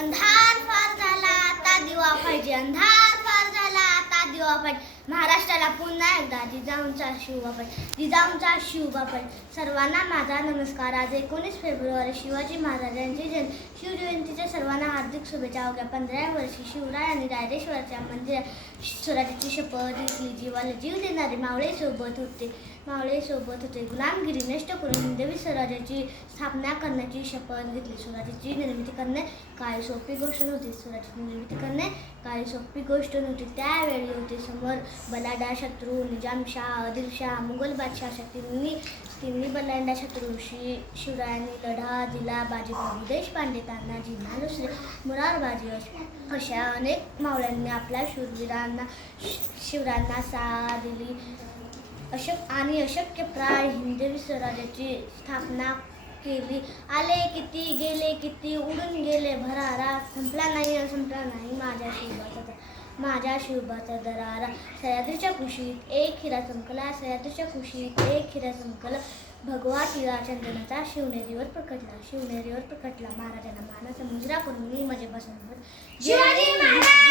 अंधार फार झाला आता दिवा पाहिजे, अंधार फार झाला आता दिवा पाहिजे. महाराष्ट्राला पुन्हा एकदा जिजाऊंचा शिवबा पाहिजे, जिजाऊंचा शिवबा पाहिजे. सर्वांना माझा नमस्कार. आज 19 फेब्रुवारी शिवाजी महाराजांची जयंती. शिवजयंतीच्या सर्वांना हार्दिक शुभेच्छा. अवघ्या 15 वर्षी शिवरायांनी रायरेश्वरच्या मंदिरात स्वराज्याची शपथ घेतली. जीवाला जीव देणारे मावळे सोबत होते. गुलामगिरी नष्ट करून हिंदवी स्वराज्याची स्थापना करण्याची शपथ घेतली. स्वराज्याची निर्मिती करणे काही सोपी गोष्ट नव्हती. त्यावेळी होते समोर बलाढ्य शत्रू निजामशाह, आदिलशाह, मुघल बादशाह अशा तिन्ही बलाढ्य शत्रूंशी शिवरायांनी लढा दिला. बाजीप्रभू देशपांडे, तानाजी मालुसरे, मोरारबाजी अशा अनेक मावळ्यांनी आपल्या शिवरायांना साथ दिली आणि अशक्यप्राय हिंदवी स्वराज्याची स्थापना केली. आले किती गेले किती, उडून गेले भरारा, संपला नाही माझ्या शिवबाचा दरारा. सह्याद्रीच्या कुशीत एक हिरा चमकला, भगवा टिळा चंदनाचा शिवनेरीवर प्रकटला. महाराजांना मानाचा मुजरा करून मी माझे बसून शिवाजी महाराज.